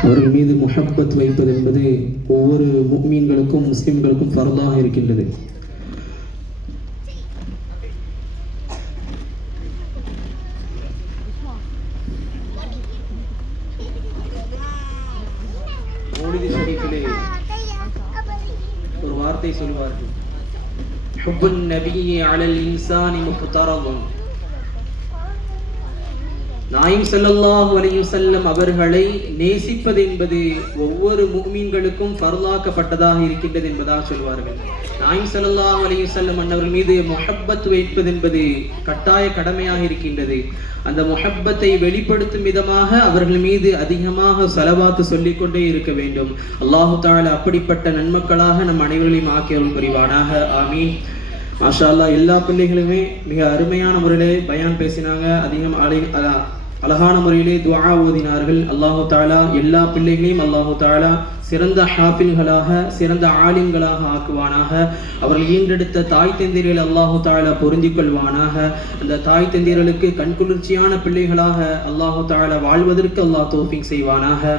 அவர்கள் மீது முஹப்பத் வைப்பது என்பது ஒவ்வொரு முஃமின்களுக்கும் முஸ்லிம்களுக்கும் ஃபர்தாக இருக்கின்றது. மௌலிது ஷரீஃபிலே ஒரு வார்த்தை சொல்வார்கள், ஹுப்புன் நபியி அலல் இன்சானி முஃப்தரதுன். நாயிம் ஸல்லல்லாஹு அலைஹி வஸல்லம் அவர்களை நேசிப்பது என்பது ஒவ்வொரு முஃமின்களுக்கும் ஃபர்லாக்கப்பட்டதாக இருக்கின்றது என்பதாக சொல்வார்கள். நாயிம் ஸல்லல்லாஹு அலைஹி வஸல்லம் அன்னவர்கள் மீது முஹப்பத் வைப்பது என்பது கட்டாய கடமையாக இருக்கின்றது. அந்த முஹப்பத்தை வெளிப்படுத்தும் விதமாக அவர்கள் மீது அதிகமாக ஸலவாத்து சொல்லிக்கொண்டே இருக்க வேண்டும். அல்லாஹு தஆலா அப்படிப்பட்ட நன்மக்களாக நம் அனைவரையும் ஆக்கியருள் புரிவானாக. ஆமீன். மாஷா அல்லாஹ். எல்லா பிள்ளைகளுமே மிக அருமையான முறையிலே பயான் பேசினாங்க. அழகான முறையிலே துஆ ஓதினார்கள். அல்லாஹு தஆலா எல்லா பிள்ளைகளையும் அல்லாஹு தஆலா சிறந்த ஹாஃபில்களாக சிறந்த ஆலிம்களாக ஆக்குவானாக. அவர்கள் ஈண்டெடுத்த தாய் தந்தையர்களை அல்லாஹு தஆலா பொருந்திக் கொள்வானாக. அந்த தாய் தந்தையர்களுக்கு கண்குளிர்ச்சியான பிள்ளைகளாக அல்லாஹு தஆலா வாழ்வதற்கு அல்லாஹ் தௌஃபீக் செய்வானாக.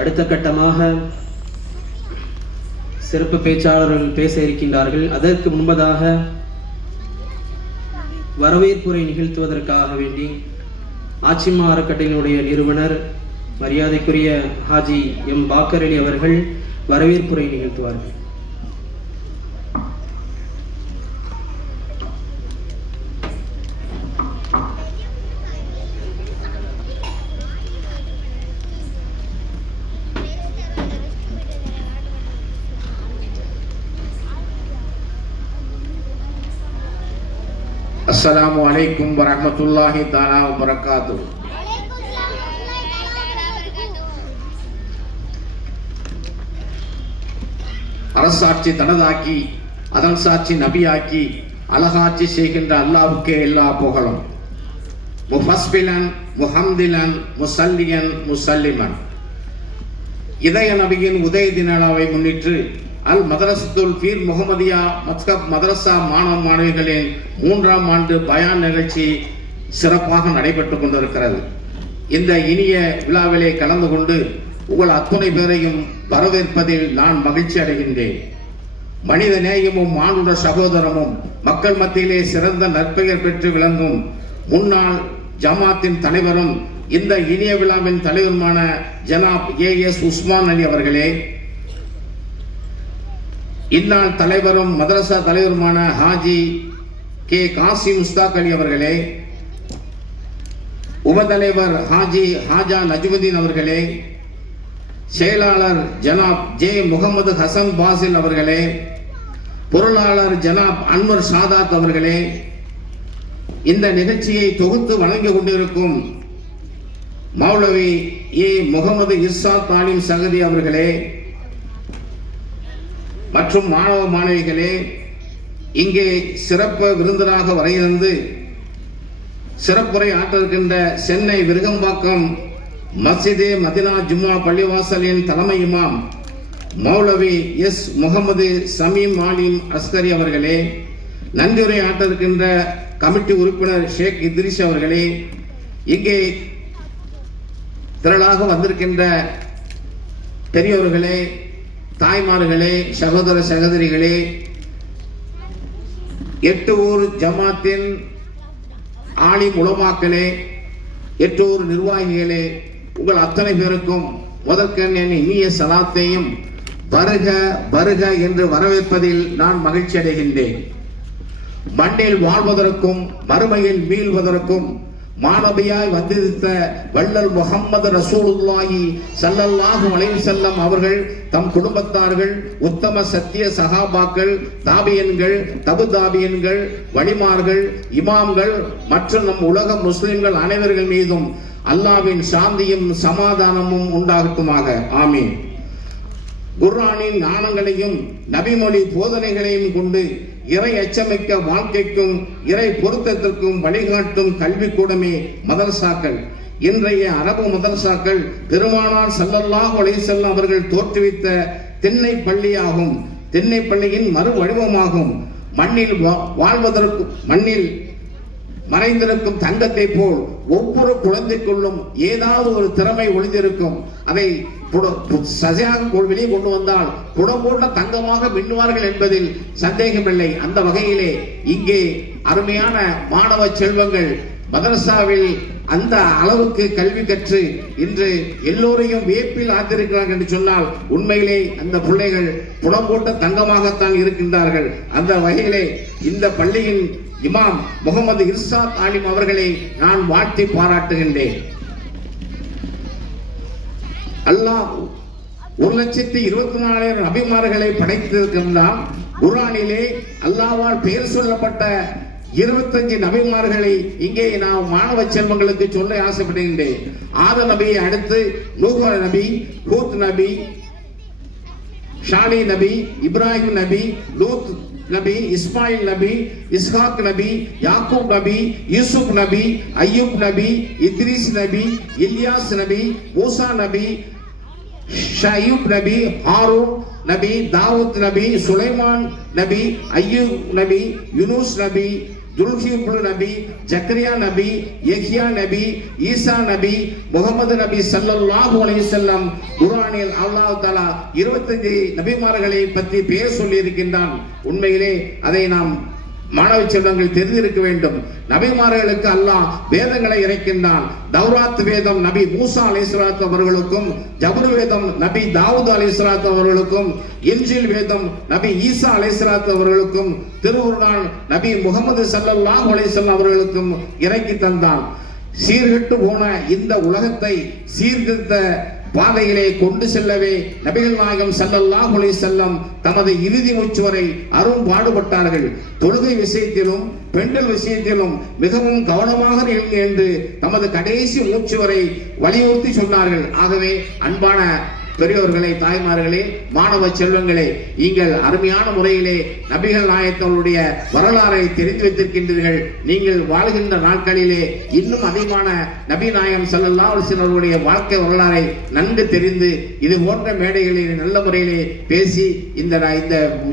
அடுத்த கட்டமாக சிறப்பு பேச்சாளர்கள் பேச இருக்கின்றார்கள். அதற்கு முன்பதாக வரவேற்புரை நிகழ்த்துவதற்காக வேண்டி ஆச்சிமா அறக்கட்டளையினுடைய நிறுவனர் மரியாதைக்குரிய ஹாஜி எம் பாக்கர் அலி அவர்கள் வரவேற்புரை நிகழ்த்துவார்கள். அஸ்ஸலாமு அலைக்கும் வரஹ்மத்துல்லாஹி தஆலா வபரகாத்துஹு. அரசாட்சி தனதாக்கி அதன் சாட்சி நபியாக்கி அழகாட்சி செய்கின்ற அல்லாஹ்வுக்கே எல்லா புகழும். முஃபஸ்பிலன் முஹம்திலன் முசல்லியன் முசல்லிமன். இதய நபியின் உதய தினாவை முன்னிட்டு அல் மதரசத்துல் ஃபீர் முஹம்மதியா மத்ஹப் மதரசா மாணவ மாணவிகளின் 3ஆம் ஆண்டு பயான் நிகழ்ச்சி சிறப்பாக நடைபெற்றுக் கொண்டிருக்கிறது. இந்த இனிய விழாவிலே கலந்து கொண்டு உங்கள் அத்துணை பேரையும் வரவேற்பதில் நான் மகிழ்ச்சி அடைகின்றேன். மனித நேயமும் மானுட சகோதரமும் மக்கள் மத்தியிலே சிறந்த நற்பெயர் பெற்று விளங்கும் முன்னாள் ஜமாத்தின் தலைவரும் இந்த இனிய விழாவின் தலைவருமான ஜனாப் ஏஎஸ் உஸ்மான் அலி அவர்களே, இந்நாள் தலைவரும் மதரசா தலைவருமான ஹாஜி கே காசிம் முஸ்தாக் அலி அவர்களே, உபதலைவர் ஹாஜா நஜ்முதீன் அவர்களே, செயலாளர் ஜனாப் ஜே முகமது ஹசன் பாசில் அவர்களே, பொருளாளர் ஜனாப் அன்வர் சாதாத் அவர்களே, இந்த நிகழ்ச்சியை தொகுத்து வழங்கிக் கொண்டிருக்கும் மௌலவி ஏ முகமது இர்சாத் தாலிம் சகதி அவர்களே மற்றும் மாணவ மாணவிகளே, இங்கே சிறப்பு விருந்தினராக வரையிருந்து சிறப்புரை ஆற்றிருக்கின்ற சென்னை விருகம்பாக்கம் மஸ்ஜிதே மதினா ஜும்மா பள்ளிவாசலின் தலைமை இமாம் மௌலவி எஸ் முகமது சமீம் ஆலிம் அஸ்கரி அவர்களே, நன்றியுரை ஆற்றிருக்கின்ற கமிட்டி உறுப்பினர் ஷேக் இத்ரிஸ் அவர்களே, இங்கே திரளாக வந்திருக்கின்ற பெரியவர்களே, தாய்மார்களே, சகோதர சகோதரிகளே, 8 ஊர் ஜமாத்தின் ஆலிம் உலமாக்களே, 8 ஊர் நிர்வாகிகளே, உங்கள் அத்தனை பேருக்கும் முதற்கண் என் இனிய சலாத்தையும் வருக வருக என்று வரவேற்பதில் நான் மகிழ்ச்சி அடைகின்றேன். மண்ணில் வாழ்வதற்கும் மறுமையில் மீள்வதற்கும் மாணவியாய் வந்திருந்த வள்ளல் முஹம்மது ரசூலுல்லாஹி ஸல்லல்லாஹு அலைஹி வஸல்லம் அவர்கள் தம் குடும்பத்தார்கள் உத்தம சத்திய சஹாபாக்கள் தாபியன்கள் தபு தாபியன்கள் வலிமார்கள் இமாம்கள் மற்றும் நம் உலக முஸ்லிம்கள் அனைவர்கள் மீதும் அல்லாஹ்வின் சாந்தியும் சமாதானமும் உண்டாகட்டுமாக. ஆமீன். குர்ஆனின் ஞானங்களையும் நபிமொழி போதனைகளையும் கொண்டு இறை அச்சமிக்க வாழ்க்கைக்கும் இறை பொருத்தத்திற்கும் வழிகாட்டும் கல்விக்கூடமே மதரசாக்கள். இன்றைய அரபு மதரசாக்கள் பெருமானார் ஸல்லல்லாஹு அலைஹி வஸல்லம் அவர்கள் தோற்றுவித்த திண்ணை பள்ளியாகும். திண்ணை பள்ளியின் மறு வடிவமாகும். மண்ணில் வாழ்வதற்கு மண்ணில் மறைந்திருக்கும் தங்கத்தை போல் ஒவ்வொரு குழந்தைக்குள்ளும் ஏதாவது ஒரு திறமை ஒளிந்திருக்கும். அதை சரியாக வெளியே கொண்டு வந்தால் புடம் போன்ற தங்கமாக மின்னுவார்கள் என்பதில் சந்தேகமில்லை. அந்த வகையிலே இங்கே அருமையான மாணவ செல்வங்கள் மதரசாவில் அந்த அளவுக்கு கல்வி கற்று இன்று எல்லோரையும் வியப்பில் ஆத்திருக்கிறார்கள் என்று சொன்னால் உண்மையிலே அந்த பிள்ளைகள் புடம் போட்ட தங்கமாகத்தான் இருக்கின்றார்கள். அந்த வகையிலே இந்த பள்ளியின் இமாம் முகமது இர்ஷாத் ஆலிம் அவர்களை நான் வாழ்த்தி பாராட்டுகின்றேன். அல்லாஹ் 1,24,000 நபிமார்களை படைத்திருக்கின்றான். குர்ஆனிலே அல்லாஹ்வால் பெயர் சொல்லப்பட்ட 25 நபிமார்களை இங்கே நான் மாணவ செல்வங்களுக்கு சொல்ல ஆசைப்படுகின்றேன். ஆதம் நபியை அடுத்து நூஹ் நபி, ஹூத் நபி, ஷாலி நபி, இப்ராஹிம் நபி, லூத் நபி, இஸ்மாயில் நபி, இஸ்ஹாக் நபி, யாக்கூப் நபி, யூசுப் நபி, அய்யூப் நபி, இத்ரீஸ் நபி, இல்யாஸ் நபி, மூசா நபி, ஷாயிப் நபி, ஹாரூன் நபி, தாவூத் நபி, சுலைமான் நபி, அய்யூப் நபி, யூனுஸ் நபி, துல்கிப்லு நபி, ஜக்கரியா நபி, யஹ்யா நபி, ஈசா நபி, முகமது நபி ஸல்லல்லாஹு அலைஹி வஸல்லம். குர்ஆனில் அல்லாஹ் தஆலா 25 நபிமார்களை பற்றி பெயர் சொல்லி இருக்கின்றான். உண்மையிலே அதை நாம் மாணவ செல்வங்கள் தெரிந்திருக்க வேண்டும். நபிமார்களுக்கு அல்லாஹ் வேதங்களை இறக்கின்றான். தௌராத் வேதம் நபி மூசா அலைஹிஸ்ஸலாத்து அவர்களுக்கும், ஜபுர் வேதம் நபி தாவூத் அலைஹிஸ்ஸலாத்து அவர்களுக்கும், இன்ஜில் வேதம் நபி ஈசா அலைஹிஸ்ஸலாத்து அவர்களுக்கும், திருக்குர்ஆன் நபி முகமது ஸல்லல்லாஹு அலைஹி வஸல்லம் அவர்களுக்கும் இறக்கி தந்தான். சீர்கெட்டு போன இந்த உலகத்தை சீர்திருத்த பாதையிலே கொண்டு செல்லவே நபிகள் நாயகம் ஸல்லல்லாஹு அலைஹி வஸல்லம் தமது இறுதி மூச்சு வரை அரும் பாடுபட்டார்கள். தொழுகை விஷயத்திலும் பெண்கள் விஷயத்திலும் மிகவும் கவனமாக இருங்கள் என்று தமது கடைசி மூச்சு வரை வலியுறுத்தி சொன்னார்கள். ஆகவே அன்பான பெரியோர்களே, தாய்மார்களே, மாணவ செல்வங்களே, நீங்கள் அருமையான முறையிலே நபிகள் நாயகத்தினுடைய வரலாறை தெரிந்து வைத்திருக்கின்றீர்கள். நீங்கள் வாழ்கின்ற நாட்களிலே இன்னும் அதிகமான நபி நாயகம் ஸல்லல்லாஹு அலைஹி வஸல்லம் அவர்களுடைய வாழ்க்கை வரலாறை நன்கு தெரிந்து இது போன்ற மேடைகளில் நல்ல முறையிலே பேசி இந்த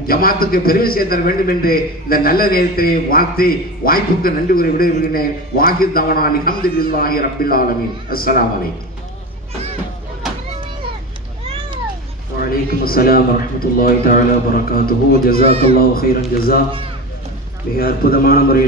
ஜமாத்துக்கு பெருமை சேர்த்த வேண்டும் என்று இந்த நல்ல நேரத்திலே வாழ்த்தி வாய்ப்புக்கு நன்றி கூறி விடைபெறுகிறேன். வாஹித் தவனா அல்ஹம்துலில்லாஹி ரப்பில் ஆலமீன். அஸ்ஸலாமு அலைக்கும். وعليكم السلام ورحمة الله تعالى وبركاته. جزاك الله خيرا جزاء. மிக அற்புதமான முறையில்